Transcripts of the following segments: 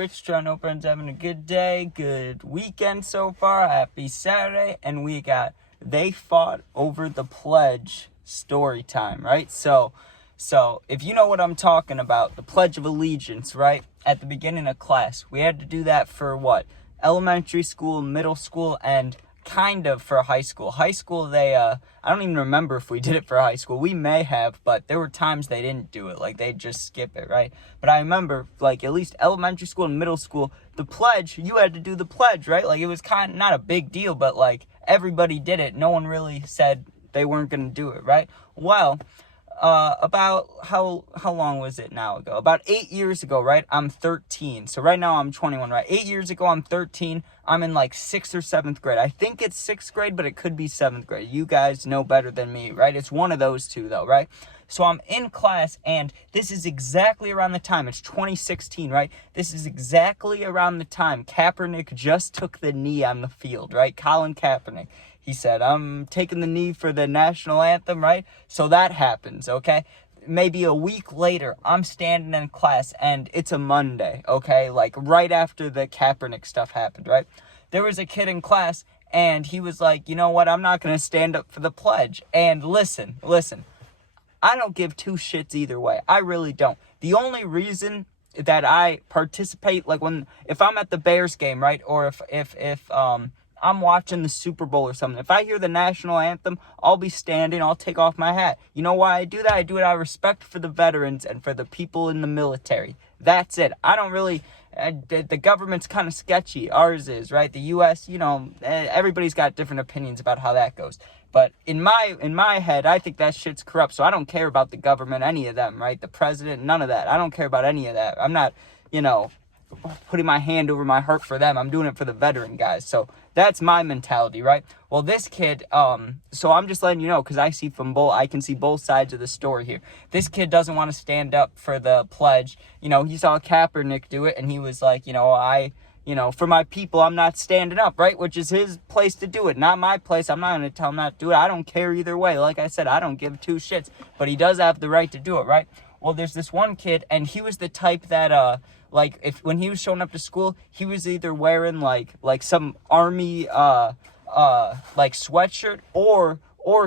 Rich. Trying to hope everyone's having a good day, good weekend so far. Happy Saturday. And we got They Fought Over the Pledge story time, right? So if you know what I'm talking about, the Pledge of Allegiance, right? At the beginning of class, we had to do that for what? Elementary school, middle school, and kind of for high school. High school, I don't even remember if we did it for high school. We may have, but there were times they didn't do it. Like, they'd just skip it, right? But I remember, like, at least elementary school and middle school, the pledge, you had to do the pledge, right? Like, it was kind of not a big deal, but, like, everybody did it. No one really said they weren't going to do it, right? Well, about how long was it now ago? About 8 years ago, right? I'm 13. So right now I'm 21, right? 8 years ago, I'm 13. I'm in like 6th or 7th grade. I think it's 6th grade, but it could be 7th grade. You guys know better than me, right? It's one of those two though, right? So I'm in class, and this is exactly around the time. It's 2016, right? This is exactly around the time Kaepernick just took the knee on the field, right? Colin Kaepernick. He said, I'm taking the knee for the national anthem, right? So that happens, okay? Maybe a week later, I'm standing in class, and it's a Monday, okay? Like, right after the Kaepernick stuff happened, right? There was a kid in class, and he was like, you know what? I'm not going to stand up for the pledge. And listen. I don't give two shits either way. I really don't. The only reason that I participate, like if I'm at the Bears game, right? Or if I'm watching the Super Bowl or something, if I hear the national anthem, I'll be standing, I'll take off my hat. You know why I do that? I do it out of respect for the veterans and for the people in the military. That's it. I don't really, the government's kind of sketchy. Ours is, right? The U.S., everybody's got different opinions about how that goes. But in my head, I think that shit's corrupt, so I don't care about the government, any of them, right? The president, none of that. I don't care about any of that. I'm not, putting my hand over my heart for them. I'm doing it for the veteran guys. So that's my mentality, right? Well, this kid, so I'm just letting you know, because I can see both sides of the story here. This kid doesn't want to stand up for the pledge. He saw Kaepernick do it, and he was like, for my people, I'm not standing up, right? Which is his place to do it, not my place. I'm not going to tell him not to do it. I don't care either way. Like I said, I don't give two shits, but he does have the right to do it, right? Well, there's this one kid, and he was the type that, when he was showing up to school, he was either wearing like some army sweatshirt, or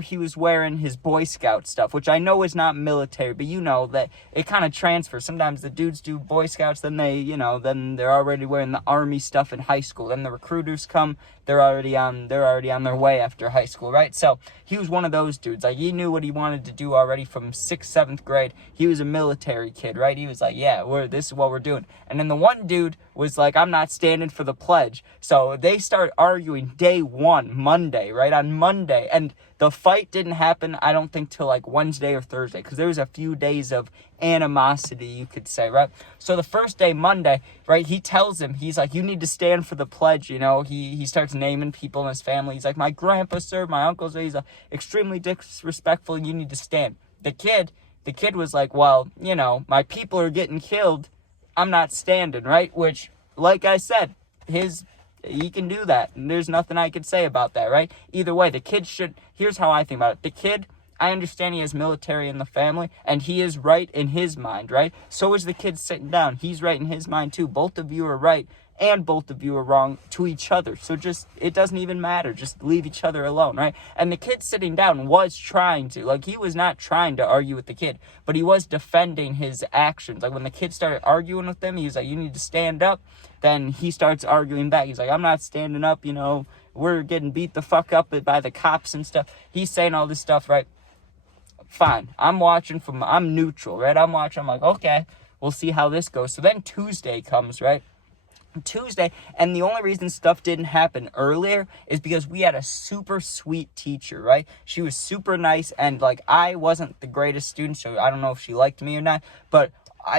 he was wearing his Boy Scout stuff, which I know is not military, but that it kind of transfers. Sometimes the dudes do Boy Scouts, then then they're already wearing the army stuff in high school. Then the recruiters come, they're already on their way after high school, right? So he was one of those dudes. Like, he knew what he wanted to do already from 6th, 7th grade. He was a military kid, right? He was like, yeah, this is what we're doing. And then the one dude was like, I'm not standing for the pledge. So they start arguing day one, Monday, right? On Monday. And the fight didn't happen, I don't think, till like Wednesday or Thursday, because there was a few days of animosity, you could say, right? So the first day, Monday, right, he tells him, he's like, you need to stand for the pledge, He starts naming people in his family. He's like, my grandpa served, my uncle served. He's extremely disrespectful, you need to stand. The kid was like, well, my people are getting killed, I'm not standing, right? Which, like I said, he can do that, and there's nothing I could say about that, right? Either way, the kid here's how I think about it. The kid, I understand he has military in the family, and he is right in his mind, right? So is the kid sitting down. He's right in his mind, too. Both of you are right, and both of you are wrong to each other. So it doesn't even matter. Just leave each other alone, right? And the kid sitting down was trying to. He was not trying to argue with the kid, but he was defending his actions. Like, when the kid started arguing with him, he was like, you need to stand up. Then he starts arguing back. He's like, I'm not standing up, we're getting beat the fuck up by the cops and stuff. He's saying all this stuff, right? Fine. I'm neutral, right? I'm like, okay, we'll see how this goes. So then Tuesday comes, right? Tuesday, and the only reason stuff didn't happen earlier is because we had a super sweet teacher, right? She was super nice, and I wasn't the greatest student, so I don't know if she liked me or not, but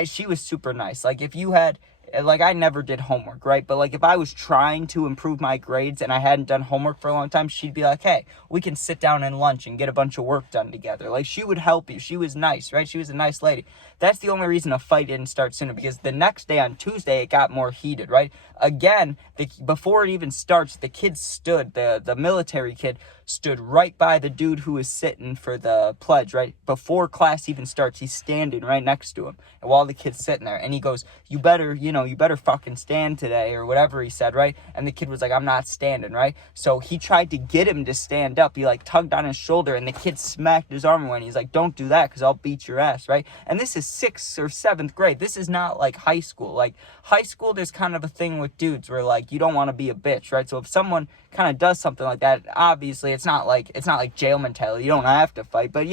she was super nice. If you had, I never did homework, right? But if I was trying to improve my grades and I hadn't done homework for a long time, she'd be like, hey, we can sit down and lunch and get a bunch of work done together. She would help you. She was nice, right? She was a nice lady. That's the only reason a fight didn't start sooner, because the next day on Tuesday, it got more heated, right? Again, before it even starts, the kid the military kid stood right by the dude who was sitting for the pledge, right? Before class even starts, he's standing right next to him. And while the kid's sitting there, and he goes, you better fucking stand today, or whatever he said, right? And the kid was like, I'm not standing, right? So he tried to get him to stand up. He like tugged on his shoulder, and the kid smacked his arm away, and he's like, don't do that, because I'll beat your ass, right? And this is 6th or 7th grade. This is not like high school. Like high school, there's kind of a thing with dudes where like you don't want to be a bitch, right? So if someone kind of does something like that, obviously it's not like jail mentality. You don't have to fight, but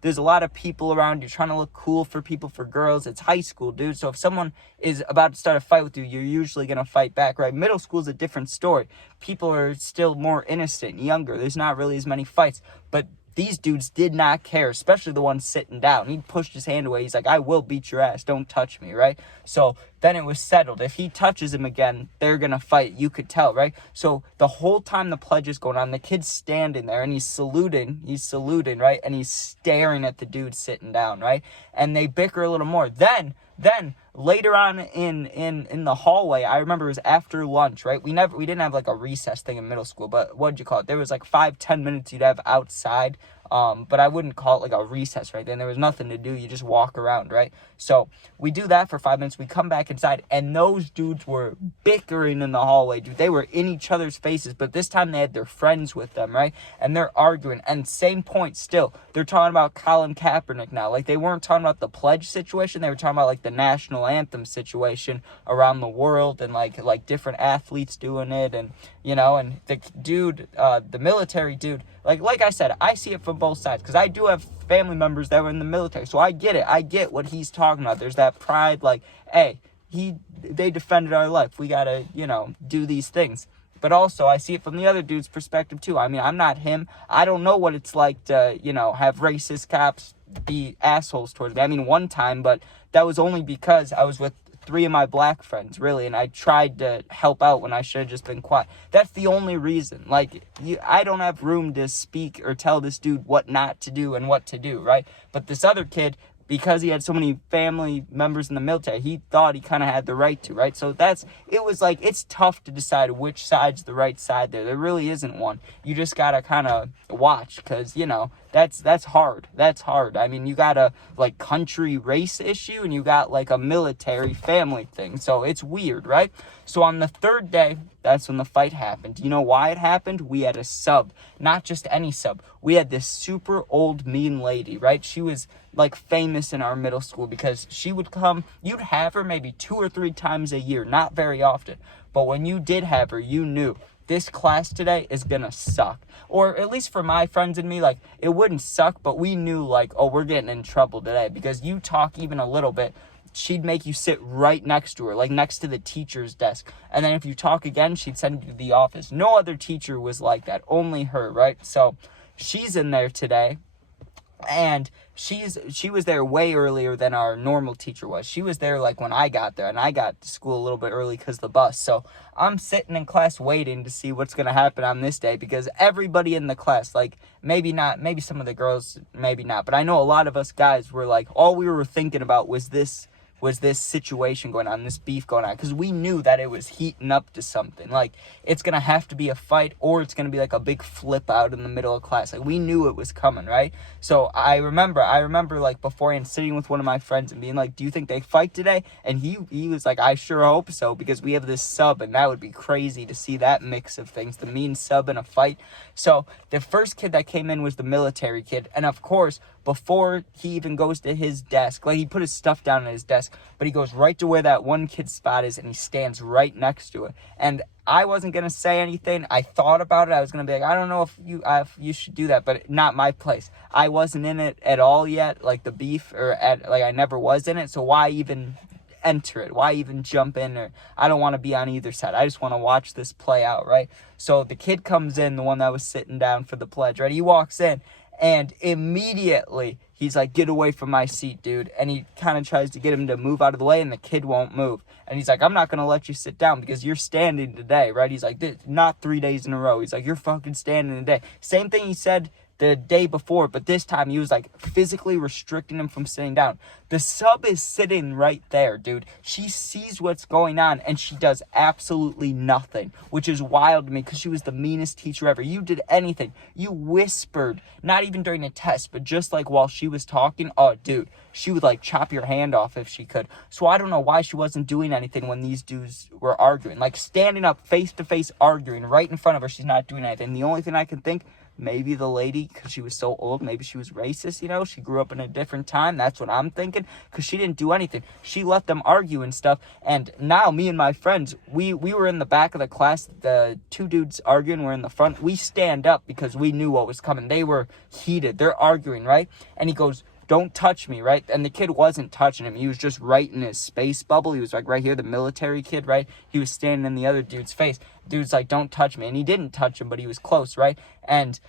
there's a lot of people around. You're trying to look cool for people, for girls. It's high school, dude. So if someone is about to start a fight with you, you're usually gonna fight back, right? Middle school is a different story. People are still more innocent, younger. There's not really as many fights, but these dudes did not care, especially the one sitting down. He pushed his hand away. He's like, I will beat your ass. Don't touch me, right? So then it was settled. If he touches him again, they're going to fight. You could tell, right? So the whole time the pledge is going on, the kid's standing there, and he's saluting, right? And he's staring at the dude sitting down, right? And they bicker a little more. Then later on in the hallway, I remember it was after lunch, right? We didn't have like a recess thing in middle school, but what'd you call it? There was like 5-10 minutes you'd have outside, but I wouldn't call it like a recess, right? Then there was nothing to do. You just walk around, right? So we do that for 5 minutes. We come back inside, and those dudes were bickering in the hallway, dude. They were in each other's faces, but this time they had their friends with them, right? And they're arguing, and same point still. They're talking about Colin Kaepernick now. Like, they weren't talking about the pledge situation. They were talking about like the national anthem situation around the world, and like different athletes doing it, and and the dude, the military dude, like I said, I see it from both sides, because I do have family members that were in the military, so I get it. I get what he's talking about. There's that pride, like, hey, they defended our life. We gotta, do these things. But also, I see it from the other dude's perspective too. I mean, I'm not him. I don't know what it's like to, have racist cops be assholes towards me. I mean, one time, but that was only because I was with 3 of my black friends, really, and I tried to help out when I should have just been quiet. That's the only reason. Like, I don't have room to speak or tell this dude what not to do and what to do, right? But this other kid, because he had so many family members in the military, he thought he kind of had the right to, right? So it's tough to decide which side's the right side there. There really isn't one. You just got to kind of watch, because, that's hard. That's hard. I mean, you got a, like, country race issue, and you got, like, a military family thing. So it's weird, right? So on the 3rd day, that's when the fight happened. You know why it happened? We had a sub. Not just any sub. We had this super old, mean lady, right? She was, like, famous in our middle school because she would come. You'd have her maybe 2 or 3 times a year. Not very often. But when you did have her, you knew this class today is gonna suck. Or at least for my friends and me, like, it wouldn't suck, but we knew, like, oh, we're getting in trouble today, because you talk even a little bit, she'd make you sit right next to her, like next to the teacher's desk. And then if you talk again, she'd send you to the office. No other teacher was like that, only her, right? So she's in there today, and she was there way earlier than our normal teacher was. She was there like when I got there, and I got to school a little bit early because of the bus. So I'm sitting in class waiting to see what's going to happen on this day, because everybody in the class, like, maybe not, maybe some of the girls, maybe not, but I know a lot of us guys were like, all we were thinking about was this situation going on, this beef going on, because we knew that it was heating up to something. Like, it's gonna have to be a fight, or it's gonna be like a big flip out in the middle of class. Like, we knew it was coming, right? So I remember like beforehand sitting with one of my friends and being like, do you think they fight today? And he was like, I sure hope so, because we have this sub, and that would be crazy to see that mix of things, the mean sub in a fight. So the first kid that came in was the military kid, and of course, before he even goes to his desk, like, he put his stuff down at his desk, but he goes right to where that one kid's spot is, and he stands right next to it. And I wasn't going to say anything. I thought about it. I was going to be like, I don't know if you should do that, but not my place. I wasn't in it at all yet, like the beef, I never was in it, so why even enter it? Why even jump in? Or I don't want to be on either side. I just want to watch this play out, right? So the kid comes in, the one that was sitting down for the pledge, right? He walks in, and immediately he's like, get away from my seat, dude. And he kind of tries to get him to move out of the way, and the kid won't move. And he's like, I'm not going to let you sit down because you're standing today, right? He's like, not 3 days in a row. He's like, you're fucking standing today. Same thing he said the day before, but this time he was like physically restricting him from sitting down. The sub is sitting right there, dude. She sees what's going on and she does absolutely nothing, which is wild to me because she was the meanest teacher ever. You did anything. You whispered, not even during a test, but just like while she was talking. Oh, dude, she would like chop your hand off if she could. So I don't know why she wasn't doing anything when these dudes were arguing, like standing up face to face arguing right in front of her. She's not doing anything. The only thing I can think, maybe the lady, because she was so old, maybe she was racist, you know? She grew up in a different time. That's what I'm thinking, because she didn't do anything. She let them argue and stuff, and now me and my friends, we were in the back of the class. The two dudes arguing were in the front. We stand up because we knew what was coming. They were heated. They're arguing, right? And he goes, "Don't touch me," right? And the kid wasn't touching him. He was just right in his space bubble. He was like right here, the military kid, right? He was standing in the other dude's face. Dude's like, "Don't touch me." And he didn't touch him, but he was close, right? And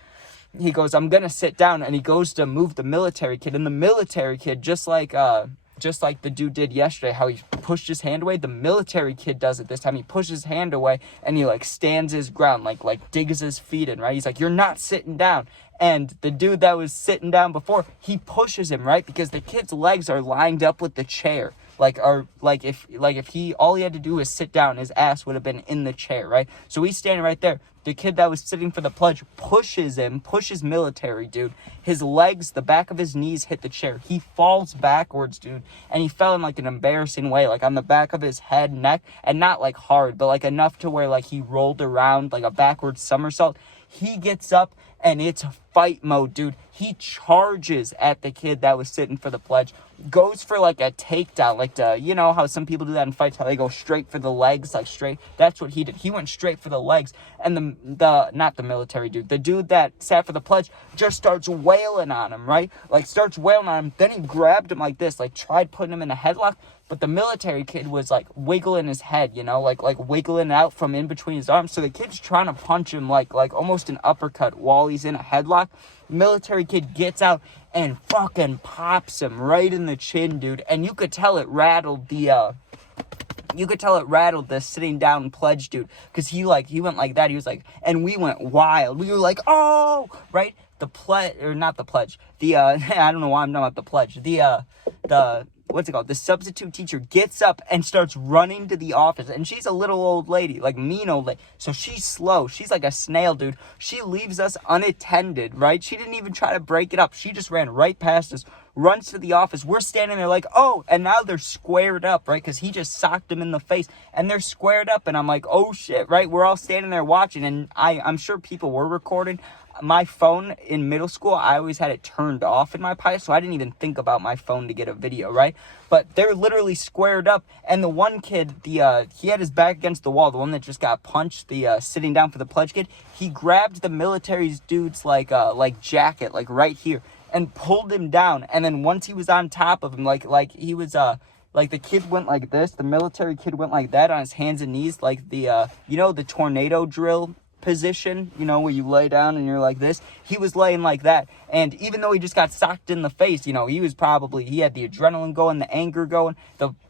he goes, "I'm going to sit down." And he goes to move the military kid. And the military kid, just like the dude did yesterday, how he pushed his hand away, the military kid does it this time. He pushes his hand away and he like stands his ground, like digs his feet in, right? He's like, "You're not sitting down." And the dude that was sitting down before, he pushes him, right? Because the kid's legs are lined up with the chair. If he, all he had to do was sit down, his ass would have been in the chair, right? So he's standing right there. The kid that was sitting for the pledge pushes military, dude. His legs, the back of his knees hit the chair. He falls backwards, dude. And he fell in like an embarrassing way, like on the back of his head, neck, and not like hard, but like enough to where like he rolled around like a backwards somersault. He gets up and it's fight mode, dude. He charges at the kid that was sitting for the pledge, goes for like a takedown, like you know how some people do that in fights, how they go straight for the legs, like straight. That's what he did. He went straight for the legs, and the not the military dude, the dude that sat for the pledge just starts wailing on him, right? Like starts wailing on him. Then he grabbed him like this, like tried putting him in a headlock. But the military kid was like wiggling his head, you know, like wiggling out from in between his arms. So the kid's trying to punch him like almost an uppercut while he's in a headlock. Military kid gets out and fucking pops him right in the chin, dude. And you could tell it rattled the sitting down pledge dude, because he went like that. He was like, and we went wild. We were like, "Oh," right? The pledge, or not the pledge. The I don't know why I'm talking about the pledge. The what's it called? The substitute teacher gets up and starts running to the office. And she's a little old lady, like mean old lady. So she's slow. She's like a snail, dude. She leaves us unattended, right? She didn't even try to break it up. She just ran right past us, runs to the office. We're standing there like, "Oh," and now they're squared up, right? Because he just socked him in the face. And they're squared up. And I'm like, "Oh, shit," right? We're all standing there watching. And I'm sure people were recording. My phone in middle school, I always had it turned off in my pocket, so I didn't even think about my phone to get a video, right? But they're literally squared up, and the one kid, he had his back against the wall, the one that just got punched, the sitting down for the pledge kid, he grabbed the military's dude's like jacket, like right here, and pulled him down. And then once he was on top of him, like he was like the kid went like this, the military kid went like that on his hands and knees, like the the tornado drill position, where you lay down and you're like this. He was laying like that, and even though he just got socked in the face, he had the adrenaline going, the anger going.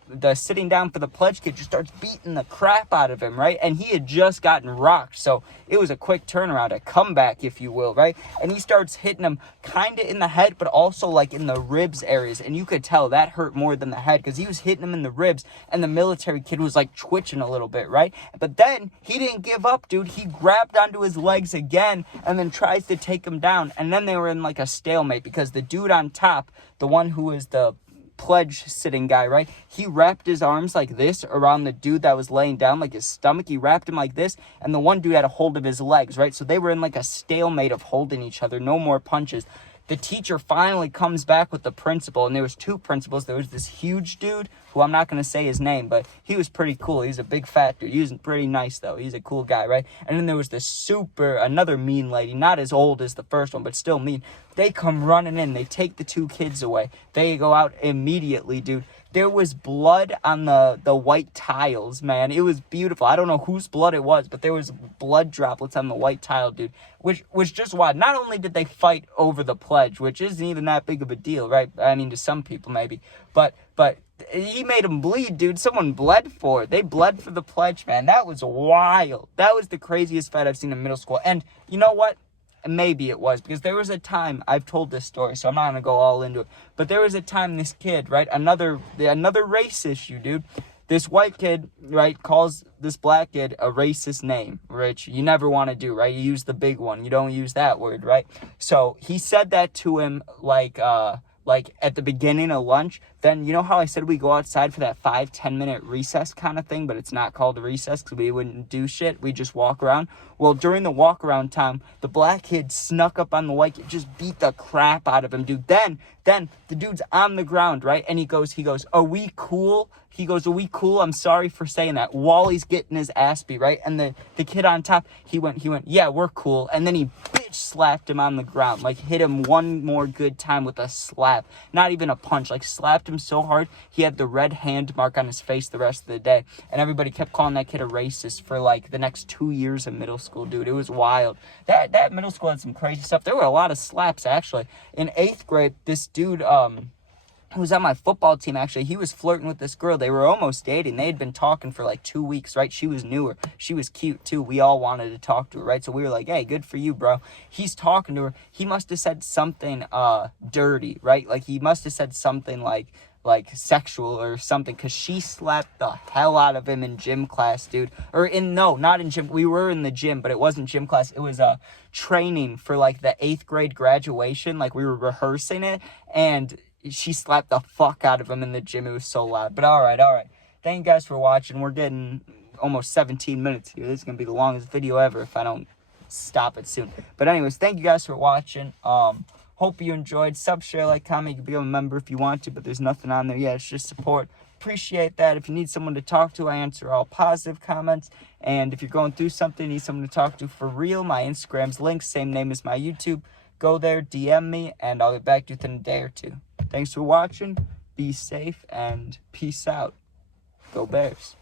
The sitting down for the pledge kid just starts beating the crap out of him, right? And he had just gotten rocked, so it was a quick turnaround, a comeback, if you will, right? And he starts hitting him kind of in the head, but also like in the ribs areas, and you could tell that hurt more than the head, because he was hitting him in the ribs, and the military kid was like twitching a little bit, right? But then he didn't give up, dude. He grabbed onto his legs again and then tries to take him down, and then they were in like a stalemate, because the dude on top, the one who was the pledge sitting guy, right? He wrapped his arms like this around the dude that was laying down, like his stomach. He wrapped him like this, and the one dude had a hold of his legs, right? So they were in like a stalemate of holding each other, no more punches. The teacher finally comes back with the principal, and there was two principals. There was this huge dude, who I'm not going to say his name, but he was pretty cool. He's a big fat dude. He was pretty nice, though. He's a cool guy, right? And then there was another mean lady, not as old as the first one, but still mean. They come running in. They take the two kids away. They go out immediately, dude. There was blood on the white tiles, man. It was beautiful. I don't know whose blood it was, but there was blood droplets on the white tile, dude, which was just wild. Not only did they fight over the pledge, which isn't even that big of a deal, right? I mean, to some people maybe, but he made them bleed, dude. Someone bled for it. They bled for the pledge, man. That was wild. That was the craziest fight I've seen in middle school. And you know what? maybe it was, because there was a time, I've told this story, so I'm not gonna go all into it, but there was a time this kid, right, another race issue, dude. This white kid, right, calls this black kid a racist name, which you never want to do, right? You use the big one. You don't use that word, right? So he said that to him, like at the beginning of lunch. Then, you know how I said we go outside for that 5-10 minute recess kind of thing, but it's not called a recess because we wouldn't do shit. We just walk around. Well, during the walk around time, the black kid snuck up on the white kid, just beat the crap out of him, dude. Then the dude's on the ground, right? And he goes, are we cool? He goes, are we cool? I'm sorry for saying that. Wally's getting his ass beat, right? And the kid on top, he went, yeah, we're cool. And then he bitch slapped him on the ground, like hit him one more good time with a slap. Not even a punch, like slapped him so hard, he had the red hand mark on his face the rest of the day. And everybody kept calling that kid a racist for like the next 2 years of middle school, dude. It was wild. That middle school had some crazy stuff. There were a lot of slaps, actually. In 8th grade, this dude, who was on my football team, actually, he was flirting with this girl. They were almost dating. They had been talking for like 2 weeks, right? She was newer. She was cute, too. We all wanted to talk to her, right? So we were like, hey, good for you, bro. He's talking to her. He must have said something dirty, right? Like, he must have said something like sexual or something, because she slapped the hell out of him in gym class, dude. Not in gym. We were in the gym, but it wasn't gym class. It was training for like the 8th grade graduation. Like, we were rehearsing it, and she slapped the fuck out of him in the gym. It was so loud. But all right. Thank you guys for watching. We're getting almost 17 minutes here. This is going to be the longest video ever if I don't stop it soon. But anyways, thank you guys for watching. Hope you enjoyed. Sub, share, like, comment. You can become a member if you want to, but there's nothing on there yet. It's just support. Appreciate that. If you need someone to talk to, I answer all positive comments. And if you're going through something, need someone to talk to for real, my Instagram's linked, same name as my YouTube. Go there, DM me, and I'll get back to you within a day or two. Thanks for watching. Be safe, and peace out. Go Bears.